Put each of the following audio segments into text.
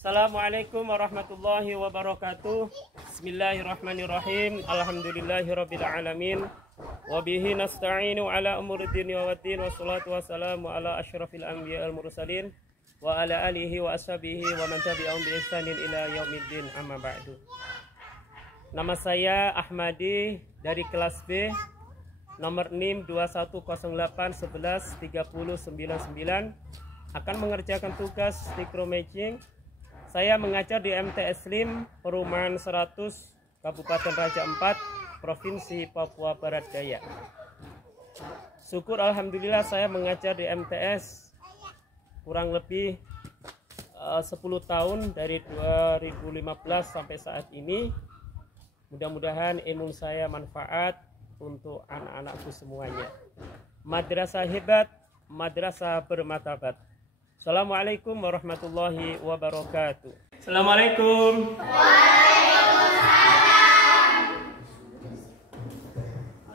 Assalamualaikum warahmatullahi wabarakatuh. Bismillahirrahmanirrahim. Alhamdulillahirabbil alamin. Wa bihi nasta'inu ala umuri dunya waddin. Wassalatu wassalamu ala asyrafil anbiya wal mursalin wa ala alihi wa ashabihi wa man tabi'ahum bi ihsanin ila yaumiddin. Amma ba'du. Nama saya Ahmadi dari kelas B, nomor NIM 2108113099, akan mengerjakan tugas micromatching. Saya mengajar di MTS Lim Perumahan 100 Kabupaten Raja Ampat, Provinsi Papua Barat Daya. Syukur alhamdulillah saya mengajar di MTS kurang lebih 10 tahun dari 2015 sampai saat ini. Mudah-mudahan ilmu saya manfaat untuk anak-anakku semuanya. Madrasah hebat, madrasah bermartabat. Assalamualaikum warahmatullahi wabarakatuh. Assalamualaikum. Waalaikumsalam.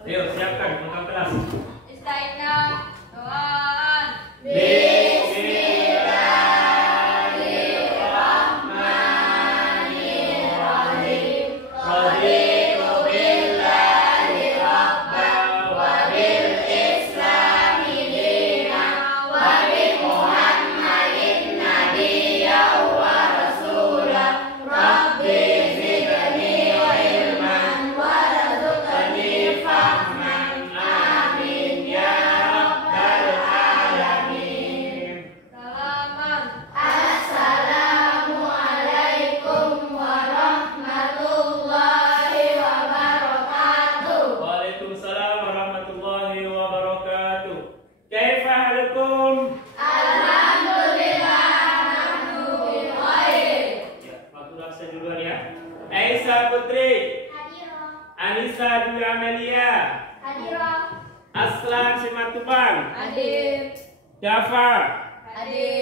Ayo siapkan buka kelas. Istiqomah, doaan. Aisyah Putri, Anissa Dwi Amelia, Aslan Simatupang, Jafar,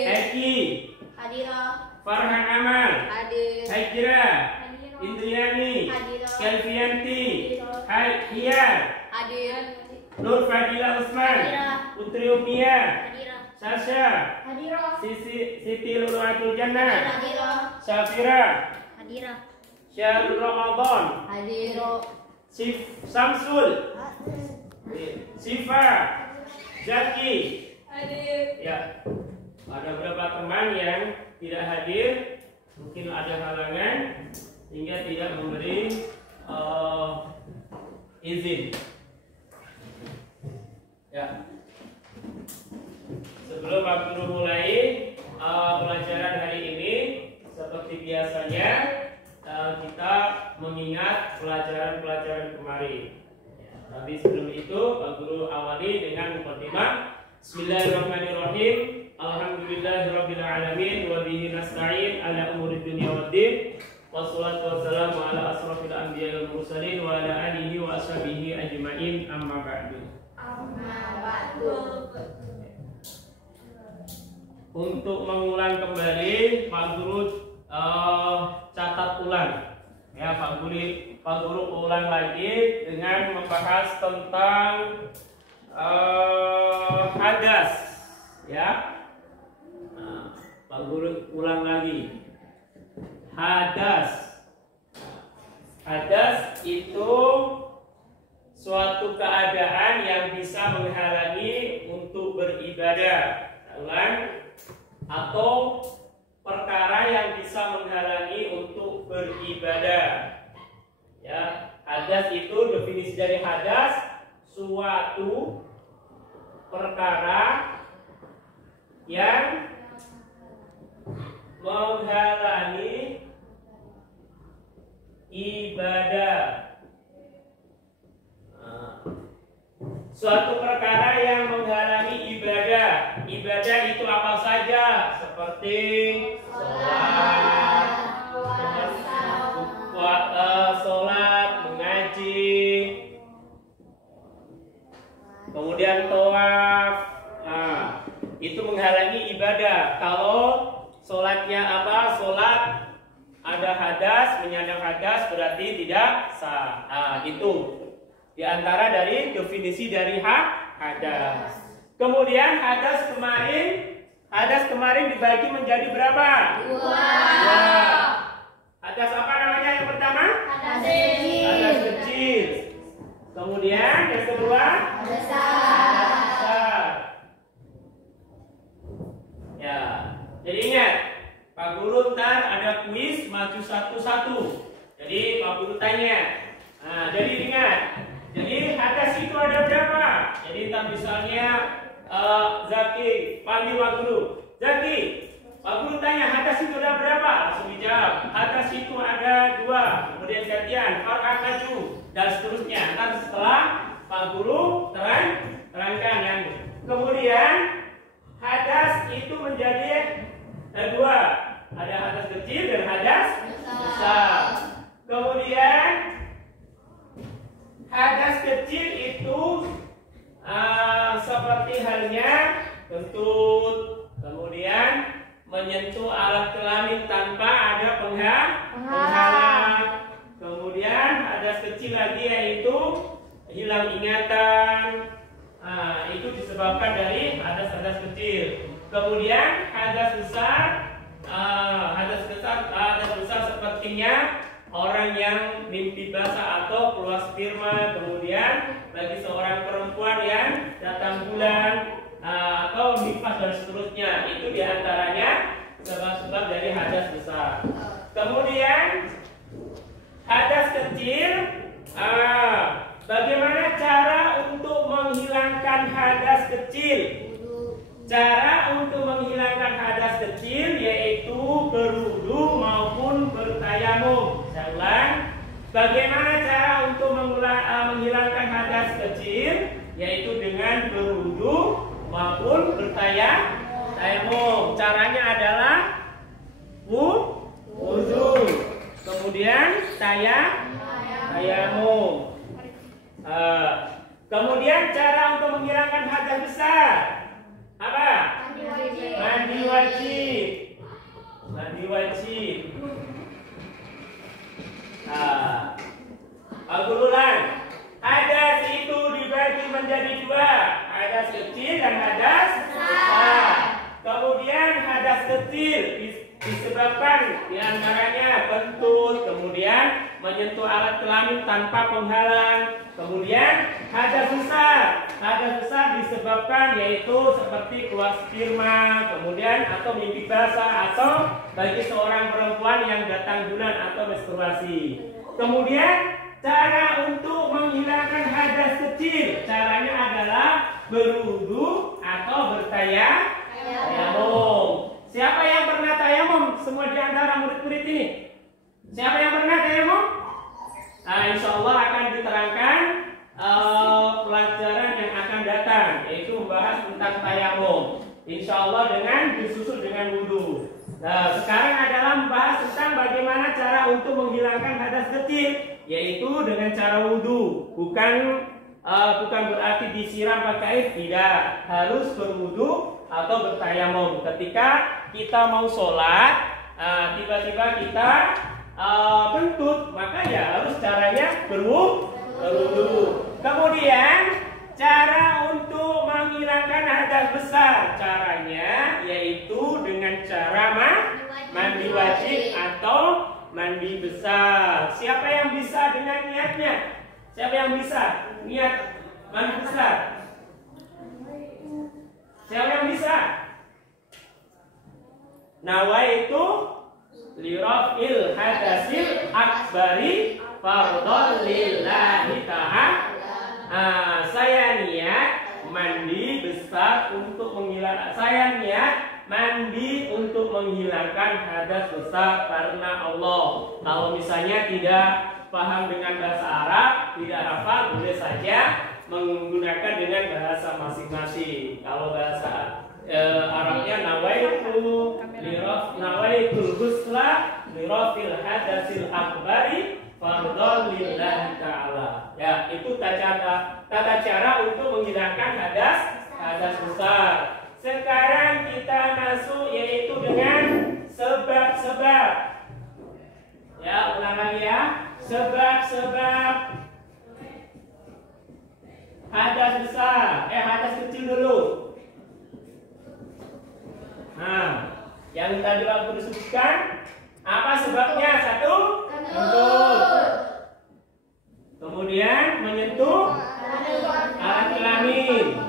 Eki, Farhan Amal, Hajira, Indriani, Kelvianti, Hiar, Nur Fadila Usman, Putri Umia, Sasha, Siti Luluatul Jannah, Syafira, Syahrul Ramadan, Samsul, Sifa, Zaki. Ya, ada beberapa teman yang tidak hadir, mungkin ada halangan sehingga tidak memberi izin. Ya. Sebelum Pak Guru mulai pelajaran hari ini, seperti biasanya kita mengingat pelajaran-pelajaran kemarin. Tapi sebelum itu Pak Guru awali dengan mukadimah. Bismillahirrahmanirrahim. Alhamdulillahirabbil alamin wa bihi nasta'in ala umuri dunya waddin. Wassalatu wassalamu ala asrofil anbiya wal mursalin wa ala alihi wa ashabihi ajma'in. Amma ba'du. Untuk mengulang kembali, Pak Guru catat ulang. Ya, Pak Guru ulang lagi dengan membahas tentang hadas. Ya, Pak Guru ulang lagi. Hadas. Hadas itu suatu keadaan yang bisa menghalangi untuk beribadah. Ulang. Atau perkara yang bisa menghalangi untuk beribadah. Ya, hadas itu definisi dari hadas, suatu perkara yang menghalangi ibadah. Suatu perkara yang menghalangi ibadah. Ibadah itu apa saja? Seperti sholat, mengaji, kemudian tawaf. Itu menghalangi ibadah. Kalau sholatnya apa? Sholat ada hadas, menyandang hadas berarti tidak sah. Itu di antara dari definisi dari hadas. Kemudian hadas kemarin dibagi menjadi berapa? Dua. Hadas apa namanya yang pertama? Hadas kecil. Hadas kecil. Kemudian yang kedua? Hadas besar. Hadas besar. Ya, jadi ingat, Pak Guru ntar ada kuis maju satu-satu. Jadi Pak Guru tanya. Nah, jadi ingat. Jadi hadas itu ada berapa? Jadi ntar misalnya Zaki panggil Pak Guru. Zaki, Pak Guru tanya hadas itu ada berapa? Langsung dijawab. Hadas itu ada 2. Kemudian gantian, Farhan maju dan seterusnya. Ntar setelah Pak Guru terangkan yang kemudian hadas itu menjadi 2. Ada hadas kecil dan hadas besar. Kemudian hadas kecil itu seperti halnya kentut, kemudian menyentuh alat kelamin tanpa ada penghalang. Kemudian hadas kecil lagi yaitu hilang ingatan. Itu disebabkan dari hadas-hadas kecil. Kemudian hadas besar sepertinya orang yang mimpi basah atau keluar sperma. Kemudian bagi seorang perempuan yang datang bulan atau nifas dan seterusnya, itu diantaranya sebab-sebab dari hadas besar. Kemudian hadas kecil, bagaimana cara untuk menghilangkan hadas kecil? Cara untuk menghilangkan hadas kecil yaitu berwudu maupun bertayamum. Saya ulang, bagaimana cara untuk menghilangkan hadas kecil? Yaitu dengan berwudu maupun bertayamum. Caranya adalah wudu, kemudian tayamum. Kemudian cara untuk menghilangkan hadas besar apa? Mandi wajib. Aku ulang. Hadas itu dibagi menjadi 2, hadas kecil dan hadas besar. Kemudian hadas kecil disebabkan diantaranya kentut, kemudian menyentuh alat kelamin tanpa penghalang. Kemudian hadas besar disebabkan yaitu seperti keluar sperma, kemudian atau mimpi basah, atau bagi seorang perempuan yang datang bulan atau menstruasi. Kemudian cara untuk menghilangkan hadas kecil, caranya adalah berwudu atau bertayamum. Siapa yang pernah tayamum? Semua di antara murid-murid ini. Siapa yang pernah tayamum? Insya Allah akan diterangkan pelajaran yang akan datang, yaitu membahas tentang tayamum. Insya Allah dengan disusul dengan wudu. Nah, sekarang adalah membahas tentang bagaimana cara untuk menghilangkan hadas kecil, yaitu dengan cara wudu. Bukan berarti disiram pakai air, tidak. Harus berwudu atau bertayamum. Ketika kita mau sholat, tiba-tiba kita kentut, maka ya harus caranya berwudu. Kemudian cara untuk menghilangkan hadas besar, caranya yaitu dengan cara mandi wajib atau mandi besar. Siapa yang bisa dengan niatnya? Siapa yang bisa niat mandi besar? Siapa yang bisa? Nawaitu lirafil hadasil akbari fardhon lillahi ta'ala. Saya niat mandi besar untuk menghilangkan. Saya niat mandi untuk menghilangkan hadas besar karena Allah. Kalau misalnya tidak paham dengan bahasa Arab, tidak hafal, boleh saja menggunakan dengan bahasa masing-masing. Kalau bahasa Arabnya nawaitul husla lirafil hadasil akbari fardhon lillahi ta'ala. Ya, itu tata cara untuk menghilangkan hadas besar. Sekarang kita masuk yaitu dengan sebab-sebab. Ya, ulang lagi ya. Sebab-sebab hadas besar. Hadas kecil dulu. Nah, yang tadi aku disebutkan Apa sebabnya? Satu, kentut. Kemudian menyentuh alat kelamin.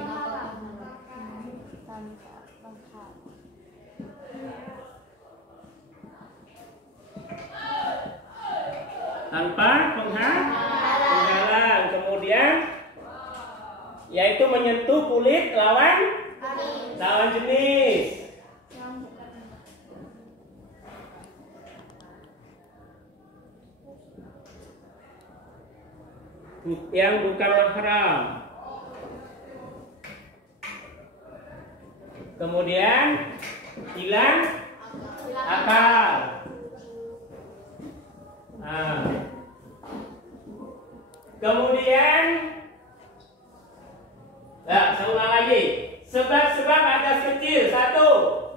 Tanpa penghalang. Kemudian yaitu menyentuh kulit lawan jenis. Yang bukan mahram. Kemudian hilang akal. Kemudian saya ulang lagi. Sebab-sebab hadas kecil. Satu,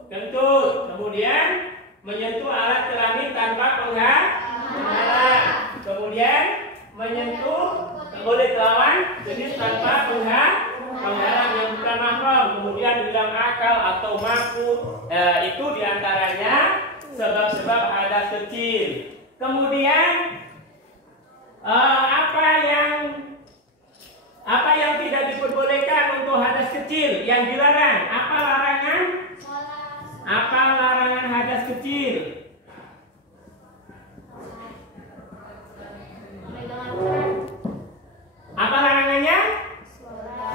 kentut. Kemudian menyentuh alat kelamin tanpa penghalang. Kemudian menyentuh kulit lawan jenis tanpa penghalang yang bukan mahram. Kemudian hilang akal atau mabuk. Itu diantaranya sebab-sebab hadas kecil. Kemudian apa yang tidak diperbolehkan untuk hadas kecil yang dilarang? Apa larangan? Apa larangan hadas kecil? Apa larangannya?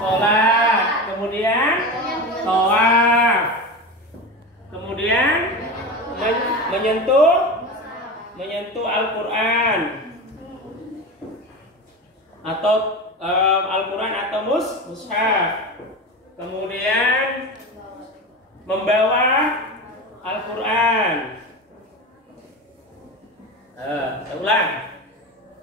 Sholat. Kemudian tawaf. Kemudian menyentuh Al-Quran atau Al-Quran atau mushaf. Kemudian membawa Al-Quran. Ulang.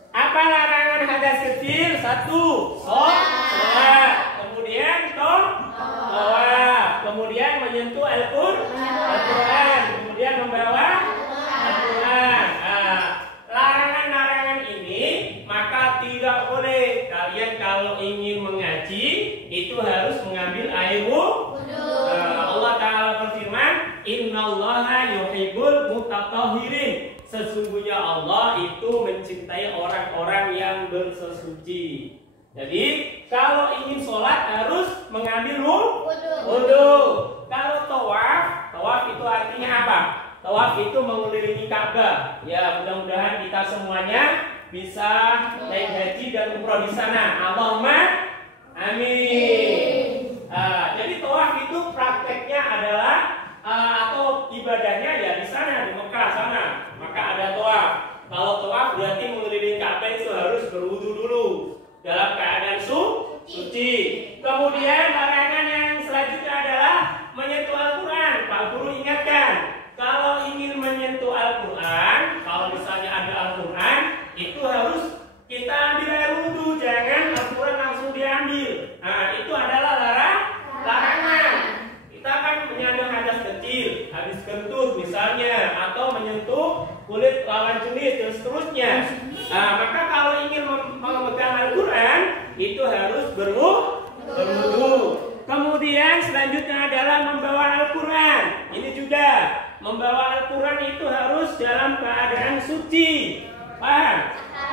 Apa larangan hadas kecil? Satu, sholat. Kemudian tawaf. Kemudian menyentuh Al-Quran. Kemudian membawa Al-Quran. Larangan-larangan ini maka tidak boleh. Kalian kalau ingin mengaji itu harus mengambil air wudu. Allah Ta'ala berfirman, Innallaha yuhibbul mutatahhirin. Sesungguhnya Allah itu mencintai orang-orang yang bersesuci. Jadi kalau ingin sholat harus mengambil wudu. Kalau tawaf itu artinya apa? Tawaf itu mengelilingi Ka'bah. Ya, mudah-mudahan kita semuanya bisa naik haji dan umroh di sana. Allahumma amin. Jadi tawaf itu prakteknya adalah atau ibadahnya ya di sana, di Mekah sana. Maka ada tawaf. Kalau tawaf berarti mengelilingi Ka'bah itu harus berwudu dulu dalam keadaan suci. Kemudian larangan yang selanjutnya adalah menyentuh Al-Quran. Pak Guru ingatkan, kalau ingin menyentuh Al-Quran, kalau misalnya ada Al-Quran, itu harus kita ambil air wudu, jangan Al-Quran langsung diambil. Itu adalah larangan. Kita kan menyandang hadas kecil, habis kentut misalnya, atau menyentuh kulit lawan jenis dan seterusnya. Maka kalau ingin memegang Al-Quran, itu harus berwudu. Kemudian selanjutnya adalah membawa Al-Quran. Ini juga membawa Al-Quran itu harus dalam keadaan suci. Paham?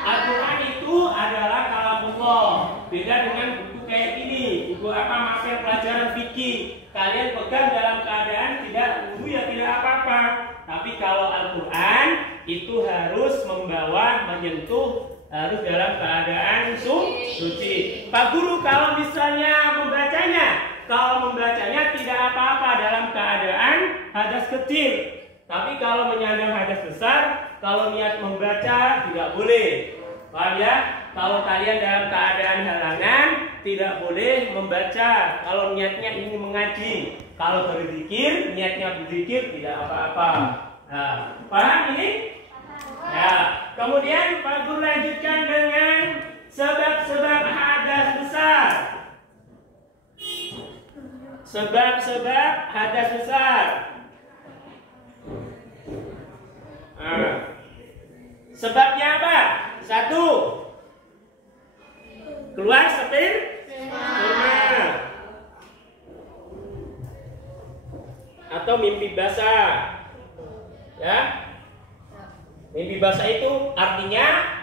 Al-Quran itu adalah kalamullah. Beda dengan buku kayak gini, buku materi pelajaran fikih. Kalian pegang dalam keadaan tidak wudu ya tidak apa-apa. Tapi kalau Al-Quran itu harus membawa, menyentuh, harus dalam keadaan suci. Pak Guru kalau misalnya membacanya tidak apa-apa dalam keadaan hadas kecil. Tapi kalau menyandang hadas besar, kalau niat membaca tidak boleh. Paham ya? Kalau kalian dalam keadaan halangan tidak boleh membaca. Kalau niatnya ingin mengaji, kalau berzikir, niatnya berzikir tidak apa-apa. Paham ini? Ya. Kemudian Pak Guru lanjutkan dengan sebab-sebab hadas besar. Sebab-sebab hadas besar. Sebabnya apa? Satu, keluar sperma atau mimpi basah, ya. Mimpi basah itu artinya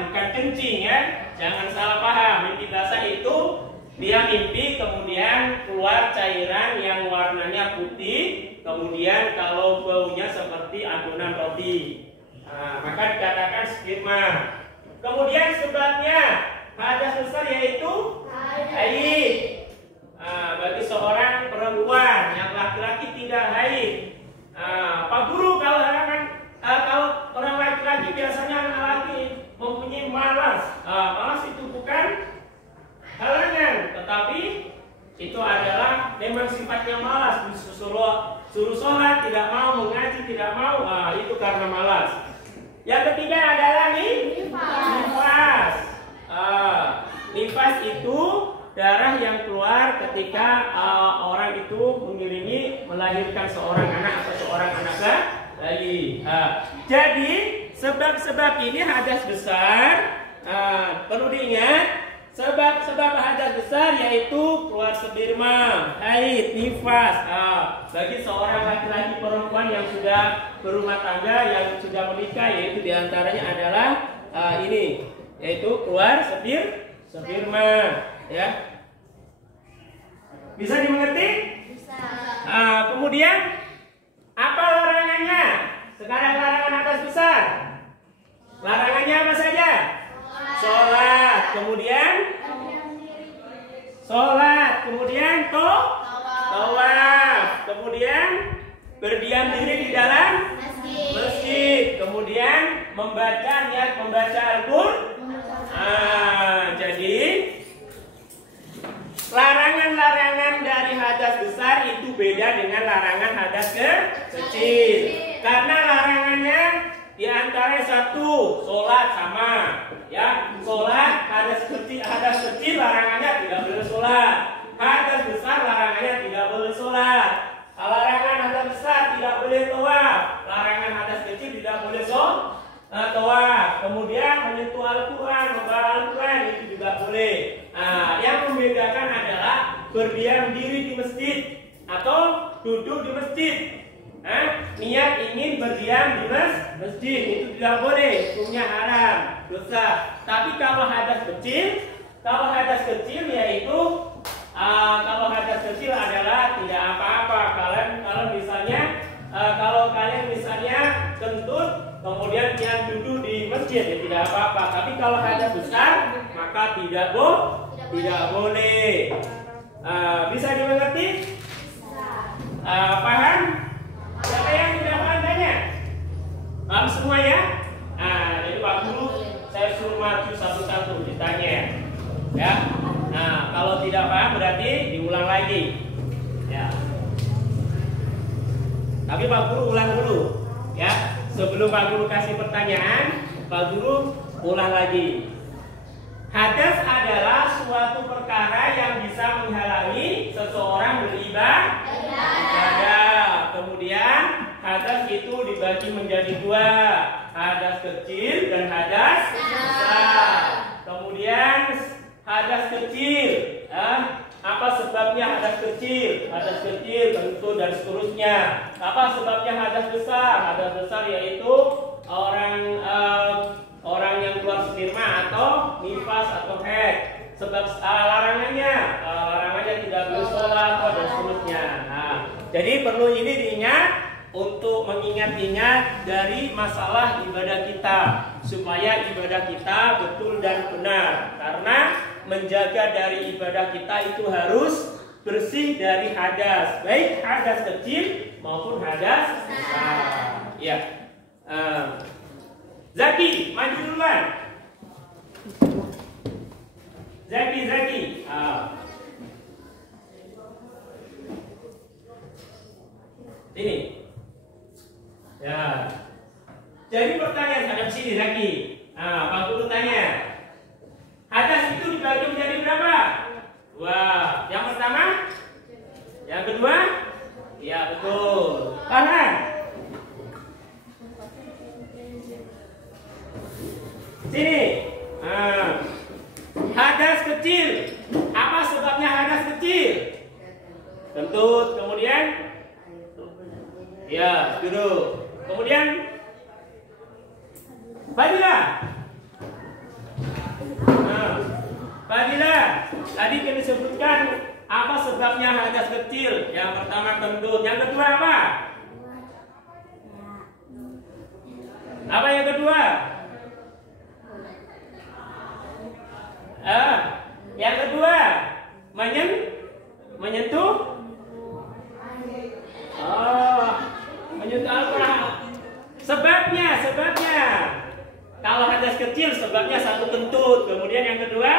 bukan kencing ya. Jangan salah paham. Mimpi basah itu dia mimpi kemudian keluar cairan yang warnanya putih, kemudian kalau baunya seperti adonan roti. Nah, maka dikatakan sperma. Kemudian sebabnya hadas besar yaitu haid. Bagi seorang perempuan yang laki-laki tidak haid. Pak Guru, kalau orang laki-laki biasanya anak laki mempunyai malas. Malas itu bukan halangan, tetapi itu adalah memang sifatnya malas. Suruh sholat tidak mau, mengaji tidak mau. Itu karena malas. Yang ketiga adalah nifas. Nifas itu darah yang keluar ketika orang itu mengiringi melahirkan seorang anak atau seorang anak bayi. Jadi sebab-sebab ini hadas besar. Perlu diingat, sebab-sebab hadas besar yaitu keluar sperma, haid, nifas. Bagi seorang laki-laki perempuan yang sudah berumah tangga, yang sudah menikah, yaitu diantaranya adalah ini, yaitu keluar sperma. Ya, bisa dimengerti? Bisa. Kemudian apa larangannya? Sekarang larangan hadas besar. Larangannya apa saja? Sholat. Kemudian sholat. Kemudian tawaf. Kemudian berdiam diri di dalam masjid. Kemudian niat membaca Al-Qur'an. Jadi larangan-larangan dari hadas besar itu beda dengan larangan hadas kecil. Karena larangannya diantara satu, sholat sama, ya. Sholat hadas kecil larangannya tidak boleh sholat. Hadas besar larangannya tidak boleh sholat. Larangan hadas besar tidak boleh tawaf. Larangan hadas kecil tidak boleh tawaf. Kemudian menyentuh Al-Quran, membaca Al-Quran itu juga boleh. Yang membedakan adalah berdiam diri di masjid atau duduk di masjid. Niat ingin berdiam di masjid itu tidak boleh, hukumnya haram, dosa. Tapi kalau hadas kecil yaitu kalau hadas kecil adalah tidak apa-apa. Kalau kalian misalnya kentut kemudian yang duduk di masjid ya tidak apa-apa. Tapi kalau hadas besar maka tidak boleh. Bisa dimengerti? Paham? Siapa yang tidak paham tanya? Paham semua ya? Jadi Pak Guru saya suruh maju satu-satu ditanya. Ya. Kalau tidak paham berarti diulang lagi. Ya. Tapi Pak Guru ulang dulu. Ya. Sebelum Pak Guru kasih pertanyaan, Pak Guru ulang lagi. Hadas adalah suatu perkara yang bisa menghalangi seseorang beribadah. Kemudian hadas itu dibagi menjadi dua, hadas kecil dan hadas besar. Kemudian hadas kecil, apa sebabnya hadas kecil? Hadas kecil tentu dan seterusnya. Apa sebabnya hadas besar? Hadas besar yaitu orang yang keluar sperma atau nifas atau haid. Sebab larangannya tidak boleh sholat dan seterusnya. Jadi perlu ini diingat untuk mengingat-ingat dari masalah ibadah kita supaya ibadah kita betul dan benar. Karena menjaga dari ibadah kita itu harus bersih dari hadas, baik hadas kecil maupun hadas besar. Ya. Zaki, maju duluan. Zaki. Ini. Ya. Jadi pertanyaan hadap sini Zaki. Pak Guru tanya. Hadas itu dibagi menjadi berapa? Wah, yang pertama? Yang kedua? Ya betul. Paham? Sini. Hadas kecil. Apa sebabnya hadas kecil? Kentut. Kemudian? Ya, duduk. Kemudian Fadilah. Nah, Fadilah. Tadi kita sebutkan apa sebabnya hadas kecil? Yang pertama kentut, yang kedua apa? Apa yang kedua? Yang kedua menyentuh. Menyentuh Al-Quran. Sebabnya. Kalau hadas kecil sebabnya satu kentut. Kemudian yang kedua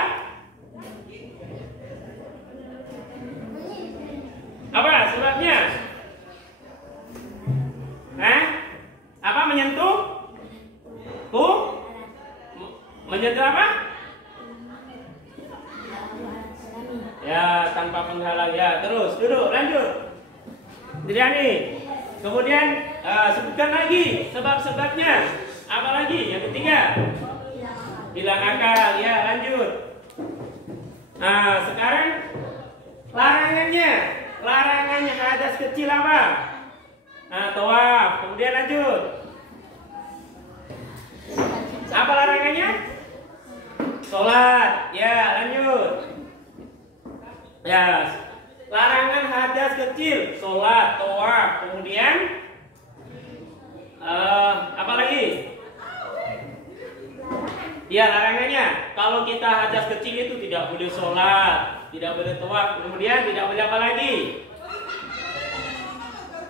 apa sebabnya? Apa menyentuh? Menyentuh apa? Ya, tanpa penghalang ya. Terus duduk, lanjut. Diriani. Kemudian sebutkan lagi sebab-sebabnya. Apa lagi? Yang ketiga. Hilang akal. Ya, lanjut. Nah, sekarang larangannya hadas kecil apa? Nah, tawaf. Kemudian lanjut. Apa larangannya? Sholat. Ya, lanjut. Ya, larangan hadas kecil, sholat, tawaf, kemudian apa lagi? Ya, larangannya kalau kita hadas kecil itu tidak boleh sholat, tidak boleh tawaf, kemudian tidak boleh apa lagi?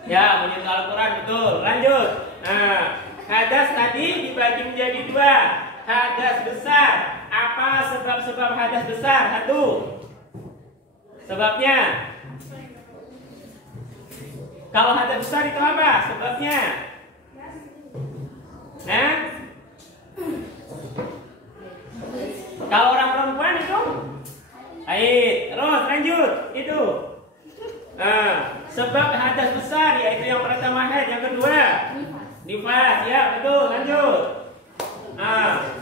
Ya, menyentuh Al-Quran, betul. Lanjut. Nah, hadas tadi dibagi menjadi dua. Hadas besar. Apa sebab-sebab hadas besar? Satu. Sebabnya. Kalau hadas besar itu apa? Sebabnya. Nah, kalau orang perempuan itu haid. Terus lanjut itu. Nah, sebab hadas besar yaitu yang pertama haid, yang kedua nifas. Ya, betul. Lanjut. Nah,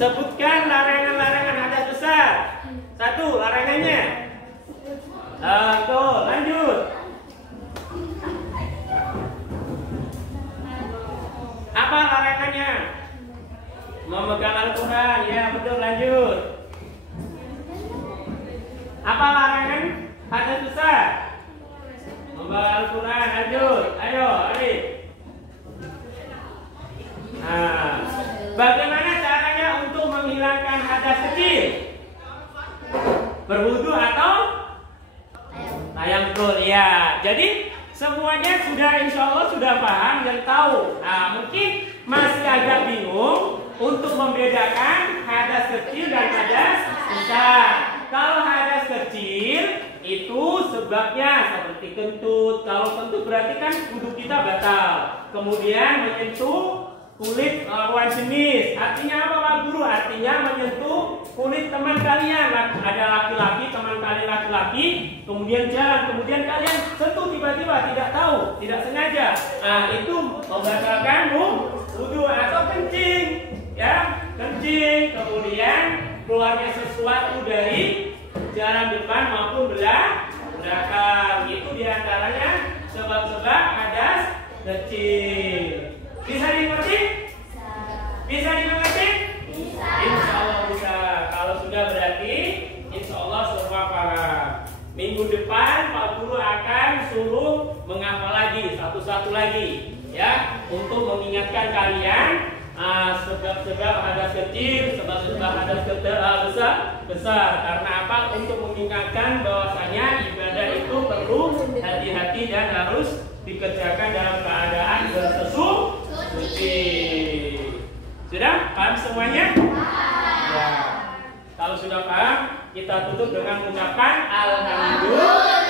sebutkan larangan-larangan hadas besar. Satu, larangannya. Tuh, lanjut. Apa larangannya? Memegang Al-Quran. Ya, betul. Lanjut. Apa larangan hadas besar? Membawa Al-Quran. Lanjut. Ayo, Arif. Nah, bagaimana caranya untuk menghilangkan hadas kecil? Berwudu atau tayamum? Ya, jadi semuanya sudah insya Allah sudah paham dan tahu. Nah, mungkin masih agak bingung untuk membedakan hadas kecil dan hadas besar. Kalau hadas kecil itu sebabnya seperti kentut. Kalau kentut berarti kan wudu kita batal. Kemudian menyentuh kulit lawan jenis. Artinya apa Pak Guru? Artinya menyentuh kulit teman kalian. Ada laki-laki, teman kalian laki-laki, kemudian jalan, kemudian kalian sentuh tiba-tiba, tidak tahu, tidak sengaja. Nah, itu membatalkan wudu atau kencing. Ya, kencing, kemudian keluarnya sesuatu dari jalan depan maupun belakang. Itu diantaranya sebab-sebab hadas kecil. Bisa dimengerti? Bisa dimengerti? Insya Allah bisa. Kalau sudah berarti insya Allah semua paham. Minggu depan Pak Guru akan suruh menghafal lagi satu-satu lagi, ya, untuk mengingatkan kalian sebab-sebab hadas kecil, sebab-sebab hadas besar. Karena apa? Untuk mengingatkan bahwasanya ibadah itu perlu hati-hati dan harus dikerjakan dalam keadaan bersesuci. Sudah paham semuanya? Ya. Kalau sudah paham, kita tutup dengan ucapan alhamdulillah.